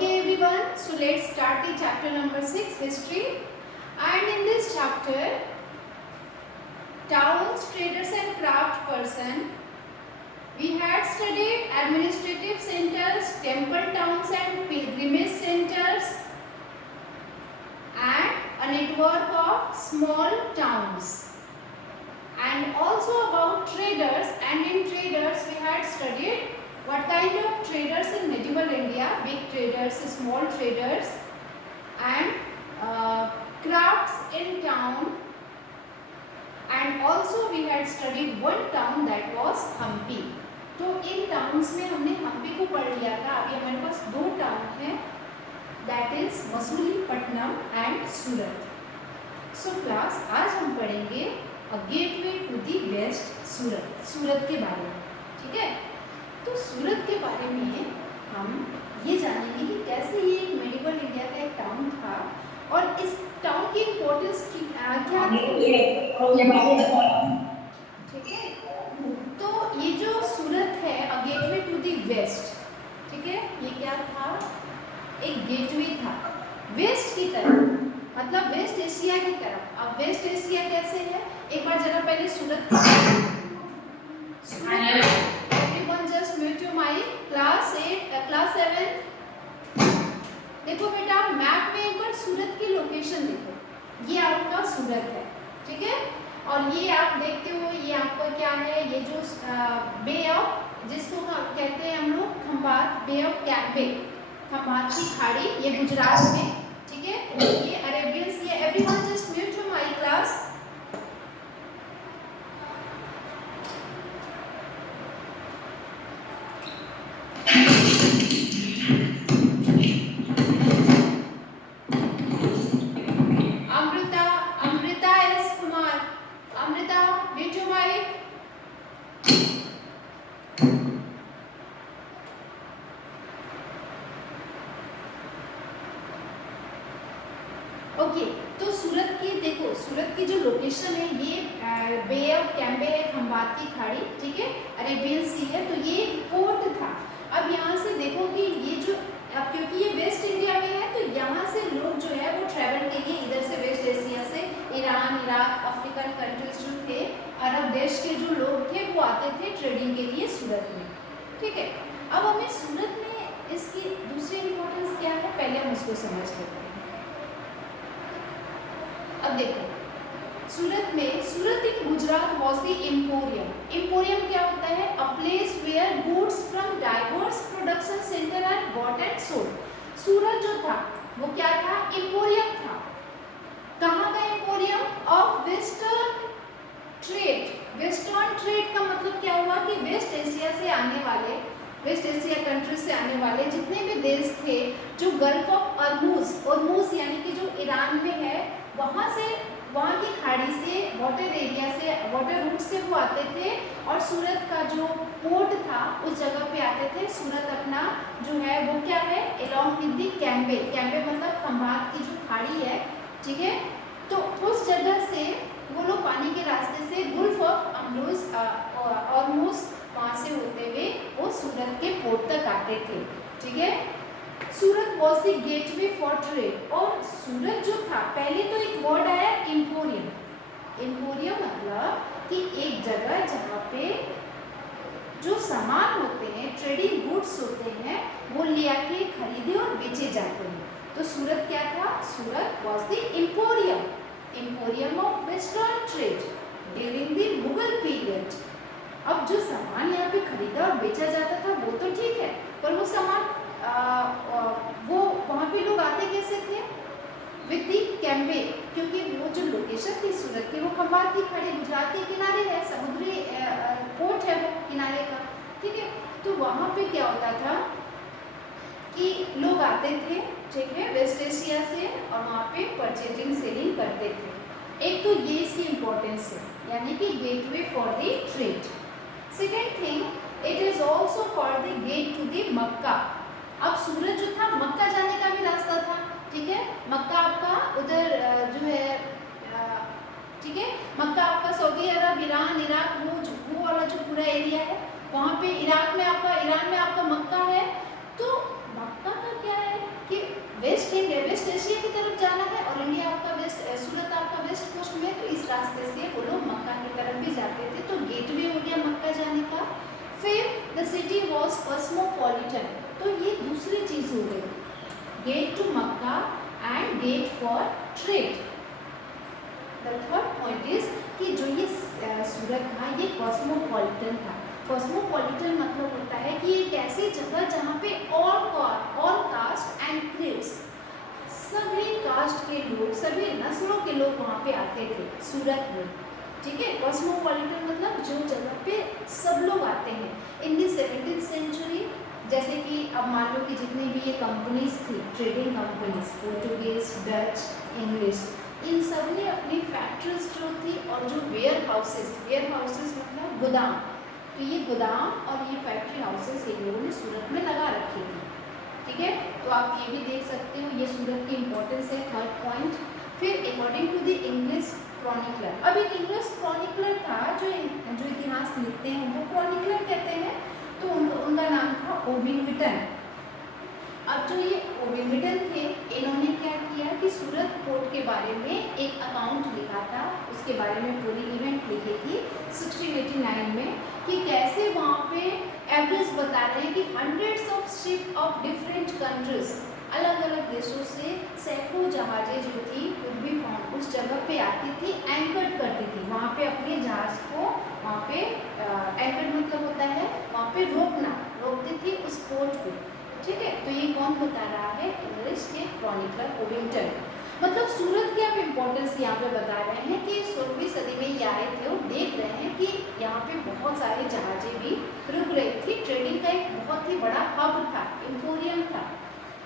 Okay everyone, so let's start the chapter number 6, history. And in this chapter, towns, traders and craft person, we had studied administrative centers, temple towns and pilgrimage centers, and a network of small towns. And also about traders, and in traders we had studied what kind of traders in medieval India, big traders, small traders, and crafts in town. And also we had studied one town that was Hampi. तो इन towns में हमने हम्पी को पढ़ लिया था. अभी हमारे पास दो टाउन हैं, that is Masulipatnam and Surat. So class आज हम पढ़ेंगे a gateway to the west, Surat के बारे में. ठीक है, तो सूरत के बारे में हम ये जानेंगे कि कैसे ये एक मेडिवल इंडिया का एक टाउन था और इस टाउन की इम्पोर्टेंस क्या थी. ठीक है, तो ये जो सूरत है a gateway to the west, ठीक है, ये क्या था, एक गेटवे था वेस्ट की तरफ, मतलब वेस्ट एशिया की तरफ. अब वेस्ट एशिया कैसे है, एक बार जरा पहले Surat everyone just mute your mic. Class 8 class 7 देखो बेटा, मैप में एक बार सूरत की लोकेशन देखो. ये आपका सूरत है, ठीक है, और ये आप देखते हो ये आपका क्या है, ये जो बे ऑफ, जिसको कहते हैं हम लोग खंबात, बे ऑफ कैम्बे, खंबात की खाड़ी, ये गुजरात में. ठीक है, ये Arabian sea. Everyone just mute your mic class. Amrita S Kumar, Amrita mute your mic. Okay, तो सूरत की देखो, सूरत की जो लोकेशन है ये बे ऑफ कैम्बे है, खंबात की खाड़ी, ठीक है, अरेबियन सी है, तो ये पोर्ट था. अब यहाँ से देखो कि ये जो, अब क्योंकि ये वेस्ट इंडिया में है तो यहाँ से लोग जो है वो ट्रैवल के लिए इधर से वेस्ट एशिया से ईरान, इराक, अफ्रीकन कंट्रीज जो थे, अरब देश के जो लोग थे वो आते थे ट्रेडिंग के लिए सूरत में. ठीक है, अब हमें सूरत में इसकी दूसरी इम्पोर्टेंस क्या है, पहले हम उसको समझ लेते हैं. अब देखो, सूरत में, Surat in Gujarat was the emporium. Emporium क्या होता है, a place where goods from diverse production centre are bought and sold. Surat जो था वो क्या था, एम्पोरियम था. कहाँ का emporium, of western trade. Western trade का मतलब क्या हुआ कि वेस्ट एशिया से आने वाले, वेस्ट एशिया कंट्री से आने वाले जितने भी देश थे, जो गल्फ ऑफ अर्मूज यानी कि जो ईरान में है, वहाँ से, वहाँ की खाड़ी से, वाटर एरिया से, वाटर रूट से वो आते थे और सूरत का जो पोर्ट था उस जगह पे आते थे. सूरत अपना जो है वो क्या है, along with the Cambay, Cambay मतलब खंबात की जो खाड़ी है, ठीक है, तो उस जगह से वो लोग पानी के रास्ते से गुल्फ ऑफ अर्मूज वहाँ से होते हुए वो सूरत के पोर्ट तक आते थे. ठीक है, Surat was the gateway for trade. और सूरत जो था, पहले तो एक वर्ड आया एम्पोरियम. एम्पोरियम मतलब कि एक जगह जहाँ पे जो सामान होते हैं, ट्रेडिंग गुड्स होते हैं, वो ले आके खरीदे और बेचे जाते हैं. तो सूरत क्या था, Surat was the emporium, emporium of western trade during the Mughal period. अब जो सामान यहाँ पे खरीदा और बेचा जाता था वो तो ठीक है, पर वो सामान वो वहाँ पे लोग आते कैसे थे, विद दी कैम्बे, क्योंकि वो जो लोकेशन थी सूरत की वो खंबात की खाड़ी, गुजरात के किनारे है, समुद्री पोर्ट है वो किनारे का. ठीक है, तो वहाँ पे क्या होता था कि लोग आते थे, ठीक है, वेस्ट एशिया से, और वहाँ पे परचेजिंग सेलिंग करते थे. एक तो ये इसकी इम्पोर्टेंस है, यानी कि gateway for the trade. Second thing, it is also called the gate to the Mecca. अब सूरत जो था मक्का जाने का भी रास्ता था. ठीक है, मक्का आपका उधर जो है, ठीक है, मक्का आपका सऊदी अरब, ईरान, इराक, वो वाला जो पूरा एरिया है, वहाँ पे ईरान में आपका मक्का है. तो मक्का का क्या है, वेस्ट इंडिया वेस्ट एशिया की तरफ जाना है और इंडिया आपका वेस्ट सूरत आपका वेस्ट कोस्ट में, तो इस रास्ते से वो लोग मक्का की तरफ भी जाते थे, तो गेटवे हो गया मक्का जाने का। फिर द सिटी वॉज कॉस्मोपॉलिटन, तो ये दूसरी चीज हो गई, gate to Mecca and gate for trade. The third point is कि जो ये सूरत था ये कॉस्मोपॉलिटन था। कॉस्मोपॉलिटन मतलब होता है कि एक ऐसी जगह जहाँ पे ऑल कास्ट एंड क्रीड्स, सभी कास्ट के लोग, सभी नस्लों के लोग वहाँ पे आते थे सूरत में, ठीक है। कॉस्मोपॉलिटन मतलब जो जगह पे सब लोग आते हैं। इन दी 17th सेंचुरी, जैसे कि अब मान लो कि जितनी भी ये कंपनीज थी, trading companies, Portuguese, Dutch, English, इन सब ने अपनी फैक्ट्रीज जो थी और जो वेयर हाउसेस मतलब गोदाम, तो ये गोदाम और ये फैक्ट्री हाउसेस ये लोगों ने सूरत में लगा रखी थी, ठीक है। तो आप ये भी देख सकते हो, ये सूरत की इम्पोर्टेंस है, थर्ड पॉइंट। फिर according to the English chronicler, अब एक इंग्लिश क्रॉनिकलर था जो इतिहास लिखते हैं उनको क्रॉनिकलर कहते हैं, तो उनका नाम था ओविंगटन। अब जो ये ओविंगटन थे, इन्होंने क्या किया कि सूरत पोर्ट के बारे में एक अकाउंट लिखा था, उसके बारे में पूरी इवेंट लिखी थी 1689 में, कि कैसे वहाँ पे एवरेज बता रहे हैं कि hundreds of ship of different countries, अलग अलग देशों से सैकड़ों जहाजें जो थी कुड बी फाउंड, उस जगह पे आती थी, एंकर करती थी वहाँ पे अपने जहाज को, वहाँ पे एंकर मतलब होता है वहाँ पे रोकती थी उस पोर्ट पे, ठीक है। तो ये कौन बता रहा है, इंग्लिश के क्रॉनिकलर ओविंगटन। मतलब सूरत की आप इम्पोर्टेंस यहाँ पे बता रहे हैं कि 16वीं सदी में ये आए थे और देख रहे हैं कि यहाँ पे बहुत सारे जहाजें भी रुक रही थी, ट्रेडिंग का एक बहुत ही बड़ा हब था, एम्पोरियम था।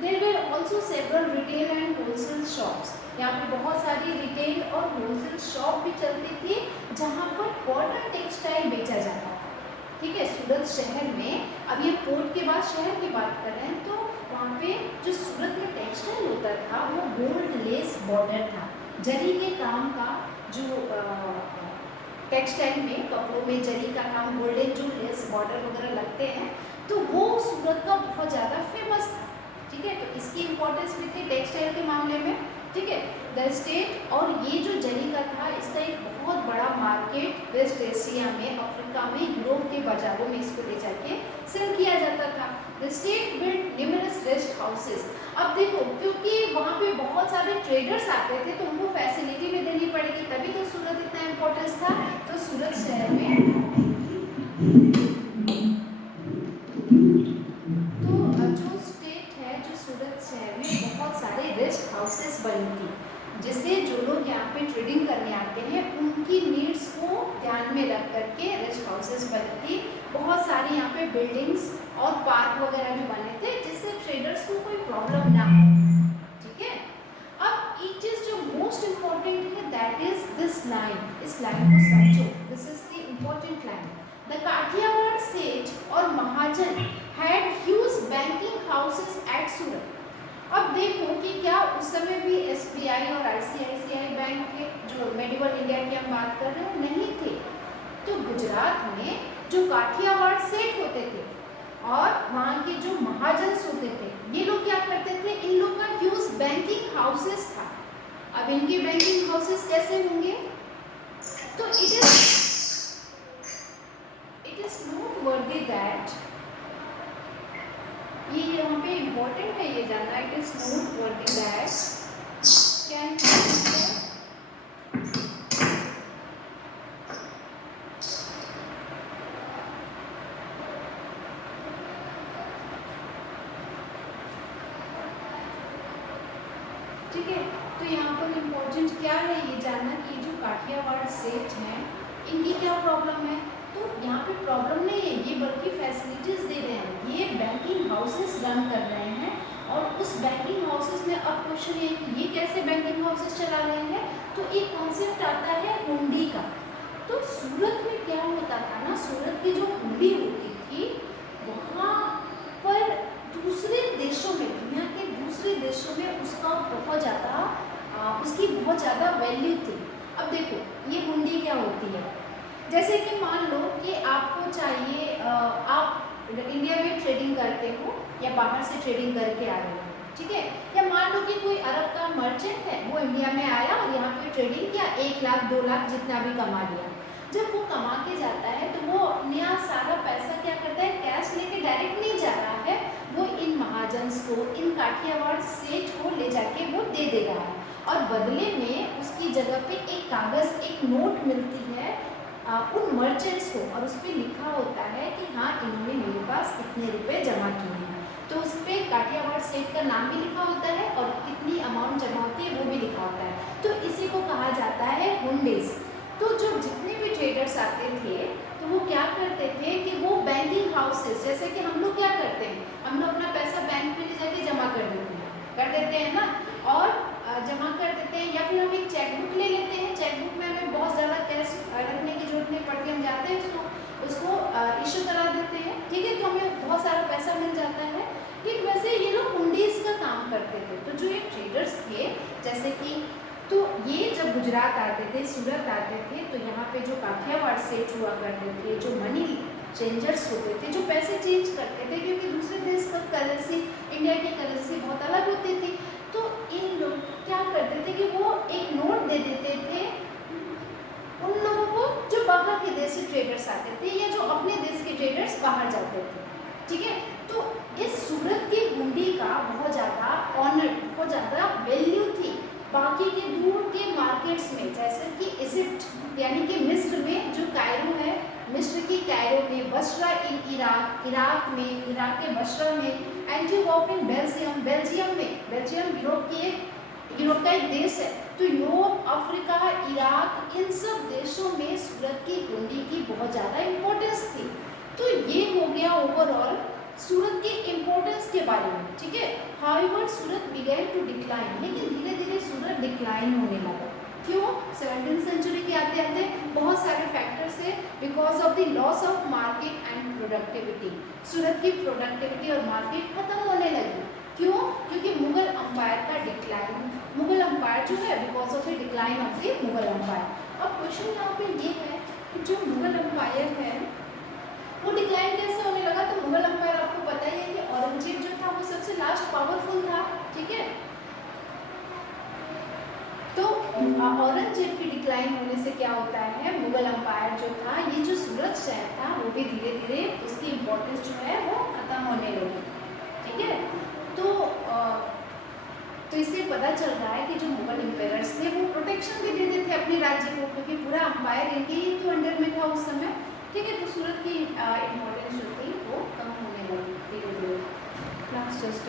There were also several retail and wholesale shops, यहाँ पे बहुत सारी रिटेल और होलसेल शॉप भी चलती थी जहाँ पर कॉटन टेक्सटाइल बेचा जाता था, ठीक है। सूरत शहर में, अब ये पोर्ट के बाद शहर की बात कर रहे हैं, तो वहाँ पे जो सूरत में टेक्सटाइल होता था वो गोल्ड लेस बॉर्डर था, जरी के काम का, जो टेक्सटाइल में कपड़ों में जरी का काम, गोल्डन जो लेस बॉर्डर वगैरह लगते हैं, तो वो सूरत का बहुत ज़्यादा फेमस था, ठीक है। तो इसकी इम्पोर्टेंस भी थी टेक्सटाइल के मामले में, ठीक है। द स्टेट, और ये जो जरी का था इसका एक बहुत बड़ा मार्केट वेस्ट एशिया में, अफ्रीका में, यूरोप के बाजारों में इसको ले जाके सेल किया जाता था। The state build numerous rest houses, अब देखो क्योंकि वहाँ पे बहुत सारे ट्रेडर्स आते थे तो उनको फैसिलिटी भी देनी पड़ेगी, तभी तो सूरत इतना इम्पोर्टेंस था। तो सूरत शहर में जो स्टेट है, जो सूरत शहर में बहुत सारे रेस्ट हाउसेस बनी थी, जिससे जो लोग यहाँ पे ट्रेडिंग करने आते हैं उनकी नीड्स को ध्यान में रख करके रेस्ट हाउसेस बनी थी। बहुत सारे यहाँ पे बिल्डिंग्स और पार्क वगैरह भी बने थे जिससे ट्रेडर्स को कोई प्रॉब्लम ना हो, ठीक है। अब एक चीज जो मोस्ट इम्पॉर्टेंट है दैट इज दिस लाइन, इस लाइन को समझो, this is the important line. The Kathiawar seth और mahajan had huge banking houses at Surat. अब देखो कि क्या उस समय भी SBI और ICICI बैंक थे, जो मेडिवल इंडिया की हम बात कर रहे हैं, नहीं थे। तो गुजरात में जो काठियावाड़ सेठ होते थे और वहाँ के जो महाजन होते थे, ये लोग क्या करते थे, इन लोग का ह्यूज बैंकिंग हाउसेस था। अब इनके बैंकिंग हाउसेस कैसे होंगे, तो इट इज नोट वर्दी दैट, ये यहाँ पे इम्पोर्टेंट है ये जानना, इट इज नोट वर्दी दैट कैन, ठीक है। तो यहाँ पर इम्पोर्टेंट क्या है ये जानना कि जो काठियावाड़ सेठ हैं इनकी क्या प्रॉब्लम है। तो यहाँ पे प्रॉब्लम नहीं है ये, बल्कि फैसिलिटीज दे रहे हैं, ये बैंकिंग हाउसेस रन कर रहे हैं। और उस बैंकिंग हाउसेस में अब क्वेश्चन ये कि ये कैसे बैंकिंग हाउसेस चला रहे हैं, तो एक कॉन्सेप्ट आता है हुंडी का। तो सूरत में क्या होता था ना, सूरत की जो हुंडी होती थी वहाँ पर दूसरे देशों में, दुनिया के दूसरे देशों में उसका बहुत ज़्यादा उसकी बहुत ज़्यादा वैल्यू थी। अब देखो ये हुंडी क्या होती है, जैसे कि मान लो कि आपको चाहिए, आप इंडिया में ट्रेडिंग करते हो या बाहर से ट्रेडिंग करके आ रहे हो, ठीक है। या मान लो कि कोई अरब का मर्चेंट है, वो इंडिया में आया और यहाँ पे ट्रेडिंग किया, 1 लाख 2 लाख जितना भी कमा लिया। जब वो कमा के जाता है तो वो अपना सारा पैसा क्या करता है, कैश लेके डायरेक्ट नहीं जा रहा है, वो इन महाजन्स को, इन काठियावाड़ सेठ को ले जाके वो दे दे रहा है और बदले में उसकी जगह पे एक कागज़, एक नोट मिलती है उन मर्चेंट्स को और उस पर लिखा होता है कि हाँ इन्होंने मेरे पास इतने रुपए जमा किए हैं। तो उस पर काठियावाड़ सेठ का नाम भी लिखा होता है और कितनी अमाउंट जमा होती है वो भी लिखा होता है। तो इसी को कहा जाता है हुंडीज। तो जो जितने भी ट्रेडर्स आते थे तो वो क्या करते थे कि वो बैंकिंग हाउसेस, जैसे कि हम लोग क्या करते हैं, हम लोग अपना पैसा बैंक में ले जाके जमा कर देते हैं ना, और जमा कर देते हैं, या फिर हम एक चेकबुक ले लेते हैं। चेकबुक में हमें बहुत ज़्यादा कैश रखने की जरूरत नहीं पड़ती, हम जाते हैं उसको इशू करा देते हैं, ठीक है, तो हमें बहुत सारा पैसा मिल जाता है। ठीक वैसे ये लोग हुंडीज का काम करते थे। तो जो ये ट्रेडर्स थे, जैसे कि तो ये जब गुजरात आते थे, सूरत आते थे, तो यहाँ पे जो काठियावाड़ सेठ हुआ करते थे, जो मनी चेंजर्स होते थे, जो पैसे चेंज करते थे, क्योंकि दूसरे देश का करेंसी इंडिया की करेंसी बहुत अलग होती थी, तो इन लोग क्या करते थे कि वो एक नोट दे देते थे उन लोगों को जो बाहर के देश से ट्रेडर्स आते थे या जो अपने देश के ट्रेडर्स बाहर जाते थे, ठीक है। तो इस सूरत की हुंडी का बहुत ज़्यादा ऑनर, बहुत ज़्यादा वैल्यू थी बाकी के दूर के मार्केट्स में, जैसे कि इजिप्ट यानी कि मिस्र में जो कायरो है, मिस्र की कायरो में, बसरा इन इराक में, इराक के बसरा में, एंटीवर्प इन बेल्जियम में, बेल्जियम यूरोप का एक देश है, तो यूरोप, अफ्रीका, इराक, इन सब देशों में सूरत की हुंडी की बहुत ज़्यादा इम्पोर्टेंस थी। तो ये हो गया ओवरऑल सूरत के इम्पोर्टेंस के बारे में, ठीक है। However Surat began to decline, लेकिन धीरे धीरे सूरत डिक्लाइन होने लगा। क्यों? 17वीं सेंचुरी के आते आते बहुत सारे फैक्टर्स है, because of the loss of market and productivity. Surat की प्रोडक्टिविटी और मार्केट खत्म होने लगी। क्यों? क्योंकि मुगल अंपायर का डिक्लाइन, मुगल अंपायर जो है because of the decline of the Mughal empire. अब क्वेश्चन यहाँ पे ये है कि जो मुगल अंपायर है वो डिक्लाइन कैसे होने लगा? तो मुगल अंपायर आपको पता ही है कि औरंगजेब जो था वो सबसे लास्ट पावरफुल था, ठीक है। तो औरंगजेब की डिक्लाइन होने से क्या होता है, मुगल अंपायर जो था, ये जो सूरत शहर था वो भी धीरे धीरे उसकी इम्पोर्टेंस जो है वो खत्म होने लगी, ठीक है। तो इससे पता चल रहा है कि जो मुगल एम्पायर्स थे वो प्रोटेक्शन भी देते थे अपने राज्य को, क्योंकि पूरा अंपायर इनके ही तो अंडर में था उस समय, ठीक है। तो सूरत की इम्पोर्टेंस जो थी वो कम होने लगी धीरे धीरे। Last just